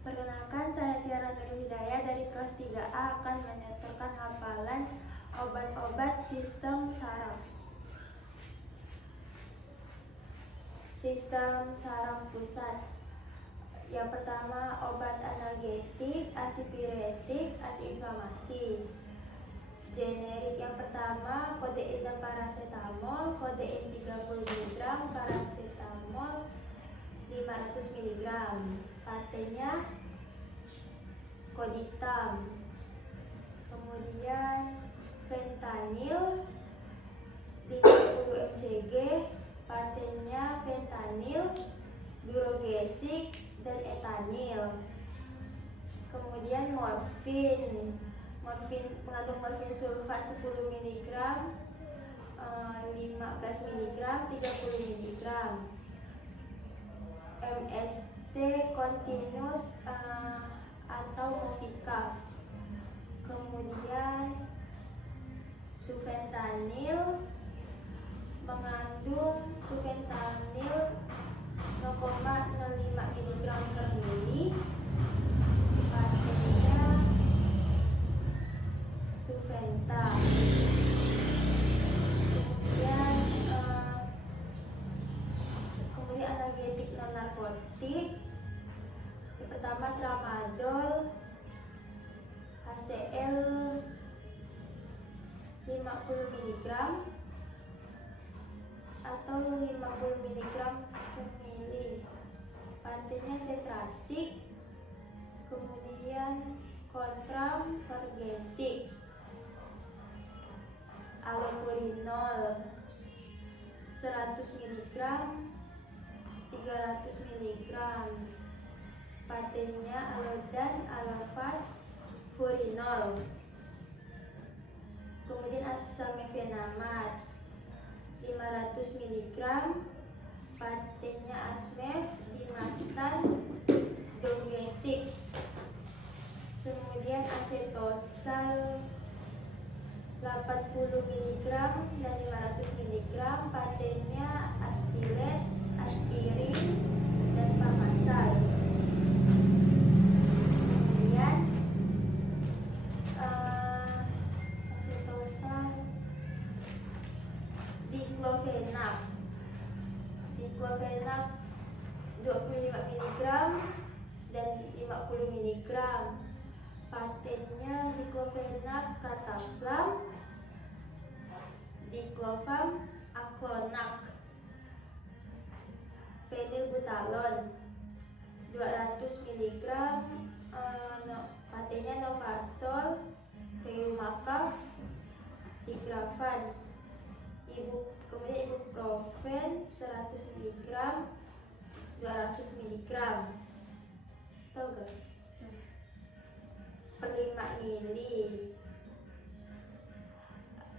Perkenalkan, saya Tiara Nurul Hidayah dari kelas 3A akan menyuturkan hafalan obat-obat sistem saraf. Sistem saraf pusat. Yang pertama, obat analgetik, antipiretik, antiinflamasi. Generik yang pertama, kodein dan paracetamol, kodein 30 mg, paracetamol 500 mg. Patennya Koditam. Kemudian fentanyl 30 mcg, patennya fentanyl, durogesic, dan etanil. Kemudian morfin mengandung morfin sulfat 10 mg, 15 mg, 30 mg. MST continuous atau Movicaf. Kemudian sufentanil mengandung sufentanil 0,05 mg per mili, patennya Sufenta. Kemudian analgetik non narkotik. Yang pertama tramadol, HCl 50 mg atau 50 mg per mili, patennya Cetrasik. Kemudian Kontram Vergesic. Allopurinol 100 mg, 300 mg, patennya Alodan Alavas Furinol. Kemudian asamefenamat 500 mg, patennya Asmef Dimastan Dongesic. Kemudian asetosal 80 mg dan 500 mg, patennya Astilet, Aspirin, dan Farmasal. Kemudian asetosal Diclofenac 25 mg dan 50 mg, patennya Diclofenac Cataflam, Diclofam Aclonac. Fenilbutalon 200 mg, patennya Novasol, Peumacaf, Digrafan. Kemudian ibuprofen 100 mg, 200 mg. Tahu gak? Per 5 mili.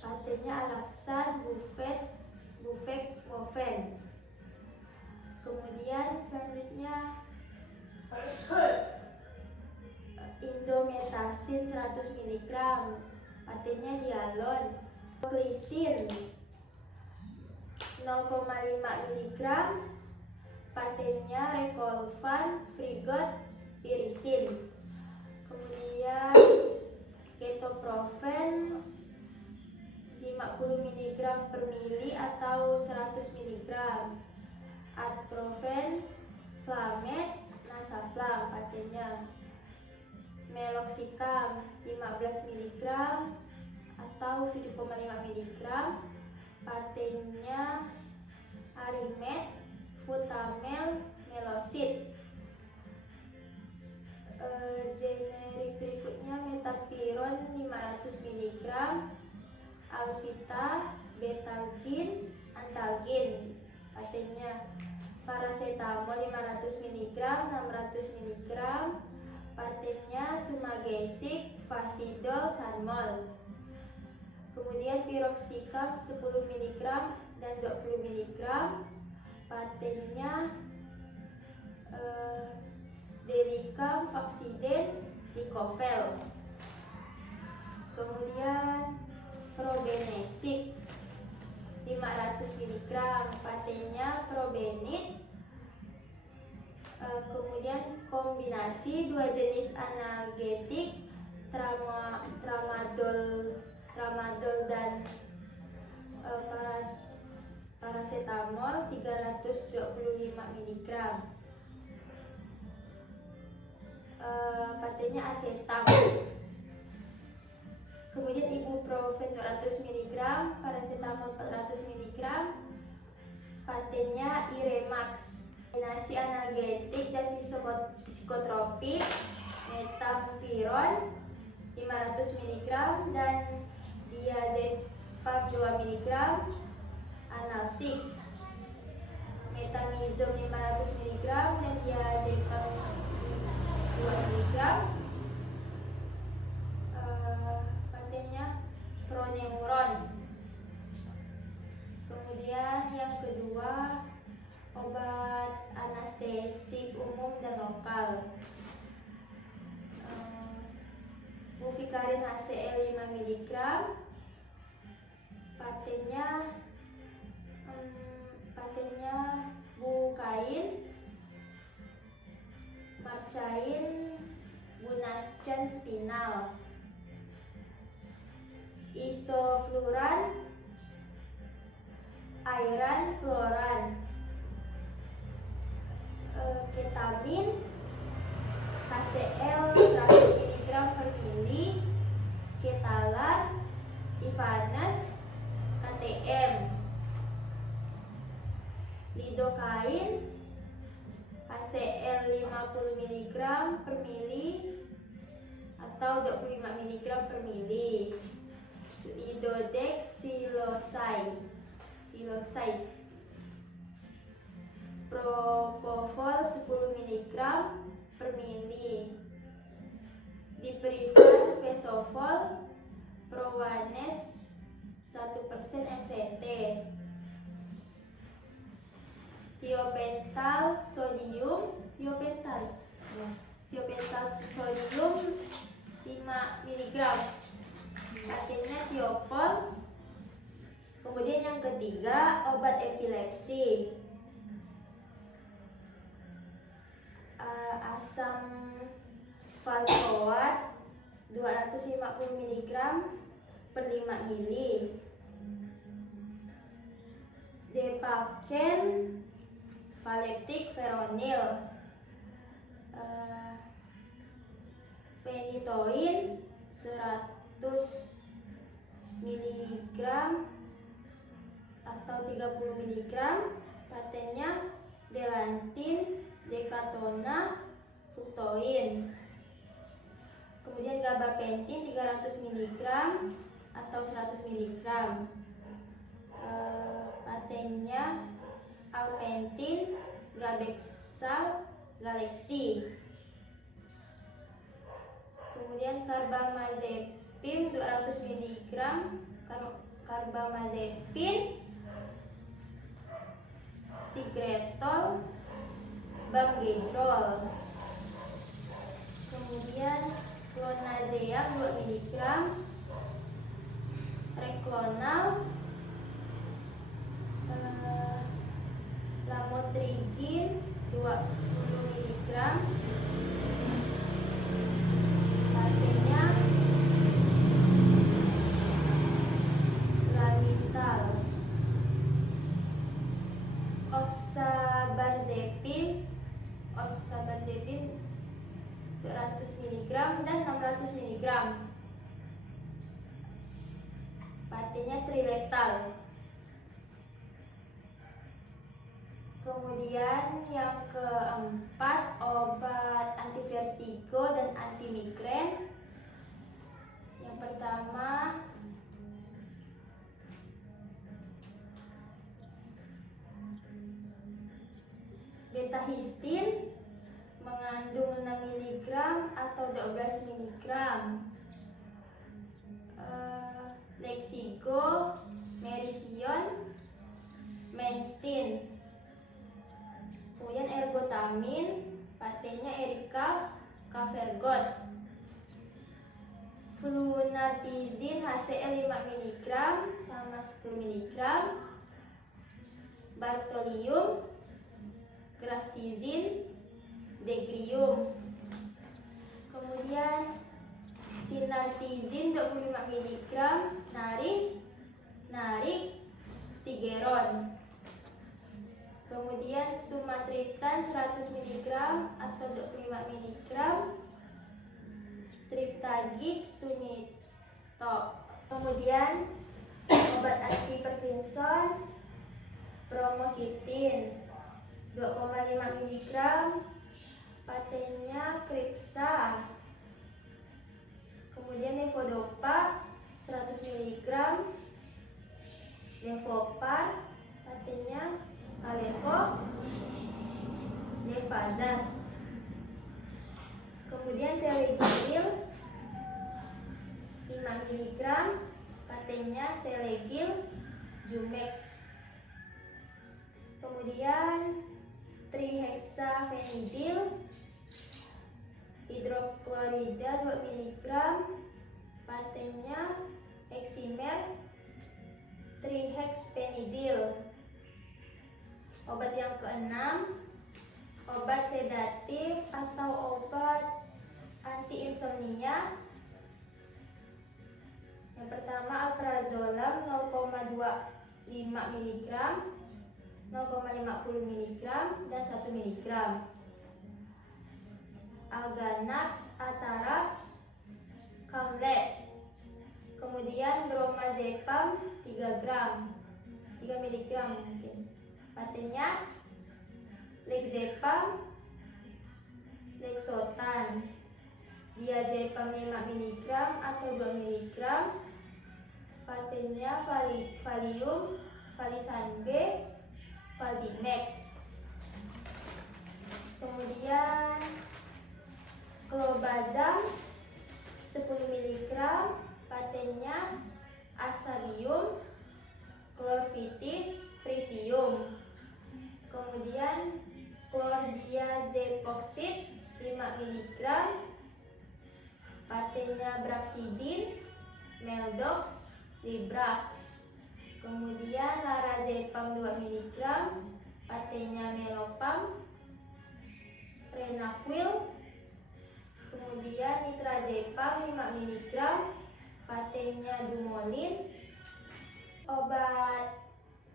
Patennya Alaxan, Bufek, Moven. Kemudian selanjutnya Indomethacin 100 mg, patennya Dialon. Glycin 0,5 mg, patennya Recolvan, Frigot, Pirisin. Kemudian ketoprofen 50 mg per mili atau 100 mg. Atprofen, Flamet, Nasaflam, patennya. Meloxicam 15 mg atau 7,5 mg, patennya Arimed, Futamel, Meloxid. Generik berikutnya Metapiron 500 mg, Alvita, Betalgin, Antalgin, patennya. Paracetamol 500 mg, 600 mg, patennya Sumagesic, Fasidol, Sanmol. Kemudian piroxicam 10 mg dan 20 mg, patennya Delicam, Vaxiden, Dicofel. Kemudian Probenesic 500 mg, patennya Probenit, Kemudian kombinasi dua jenis analgetik, tramadol dan paracetamol 325 mg. Patennya asetam. Kemudian ibuprofen 200 mg, paracetamol 400 mg. Patennya Iremax. Kombinasi analgetik dan psikotropik, metampiron 500 mg dan diazepam 2 mg. Analsik, metamizom 500 mg dan diazepam 2 mg. Patennya Pronemuron. Kemudian yang kedua, obat anestesik umum dan lokal, Bufikarin HCl 5 mg. Patennya Bukain, Marcain, Bunascan Spinal. Isofluran, Airan Floran. Ketamin, HCl 100 mg per mili. Ketalar, Ivanes, KTM. Lidocain, HCl 50 mg per mili atau 25 mg per mili. Lidodex Siloside. Propofol 10 mg per mili. Diprivan Vesofol, Provanes 1% MCT. Thiopental sodium 5 mg. Patennya Thiopol. Kemudian yang ketiga, obat epilepsi, asam valproat 250 mg per 5 mili. Depaken Valeptic Veronil. Phenytoin 100 mg atau 30 mg. Patennya Delantin, Decatona, Futoin. Kemudian gabapentin 300 mg atau 100 mg. Patennya Alpentin, Gabexal, Galaxy. Kemudian karbamazepin 200 mg, karbamazepin, Tigretol, Bamgejrol. Kemudian clonazepam 2 mg, Reclonal, Lamotrigin 20 mg. Patennya Lamital. Oxabazepin 200 mg dan 600 mg. Patennya Trileptal. Kemudian yang keempat, obat antivertigo dan anti migrain. Yang pertama, betahistin mengandung 6 mg atau 12 mg. Lexigo, Merision, Menstin. Kemudian ergotamin, patennya Ericaf, Cavergot. Flunartizin HCl 5 mg sama 10 mg. Bartolium, Grastizin, degrium. Kemudian sinartizin 25 mg, narik, stigeron. Kemudian sumatriptan 100 mg atau 25 mg, triptagid, sunito. Kemudian obat anti Parkinson, bromokriptin 2,5 mg, patennya Kripsa. Kemudian levodopa 100 mg, levopan, patennya Alevo, Levazas. Kemudian selegil 5 mg, patennya Selegil, Jumex. Kemudian trihexafenidil hidroklorida 2 mg, patennya Eximer, trihexpenidil. Obat yang keenam, obat sedatif atau obat anti insomnia. Yang pertama alprazolam 0,25 mg, 0,50 mg, dan 1 mg. Alganax, Atarax, Camlet. Kemudian bromazepam 3 mg mungkin. Patennya Lexepam, Lexotan. Diazepam 5 mg atau 2 mg, patennya Valium, Valisan B, Valdimex. Kemudian clobazam 10 mg, patennya Asabium, Chlorvitis, Frisium. Kemudian chlordiazepoxid 5 mg, patennya Braxidin, Meldox, Librax. Kemudian larazepam 2 mg, patennya Melopam, Prenaquil. Kemudian nitrazepam 5 mg, patennya Dumolin. Obat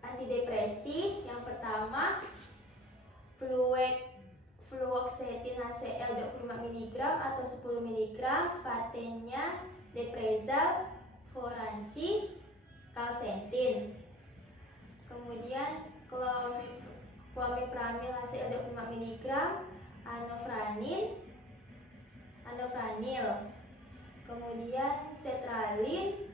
antidepresi yang pertama fluoxetine HCl 25 mg atau 10 mg, patennya Deprazal, Foransi, Calcentin. Kemudian clomipramil HCl 25 mg, anofranil. Kemudian sertralin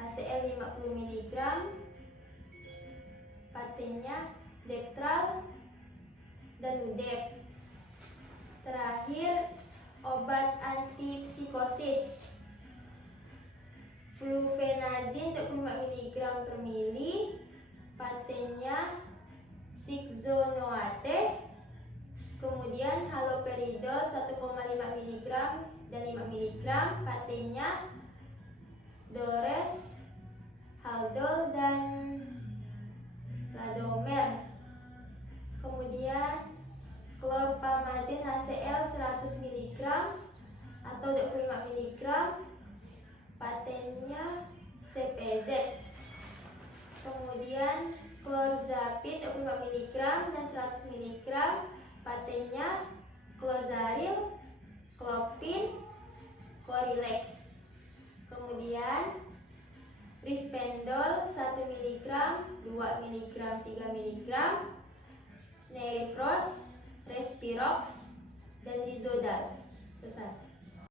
HCl 50 mg, patennya Deptral dan Udep. Terakhir, obat antipsikosis flufenazin 25 mg per mili, patennya Sixonoate. Kemudian haloperidol 1,5 mg dan 5 mg, patennya Dores, Haldol, dan Ladomer. Kemudian chlorpamazin HCl 100 mg atau 25 mg, patennya CPZ. Kemudian clorzapine 25 mg dan 100 mg, patennya Clozaril, Clopin, Corilex. Kemudian Rispendol 1 mg, 2 mg, 3 mg, Neripros, Respirox,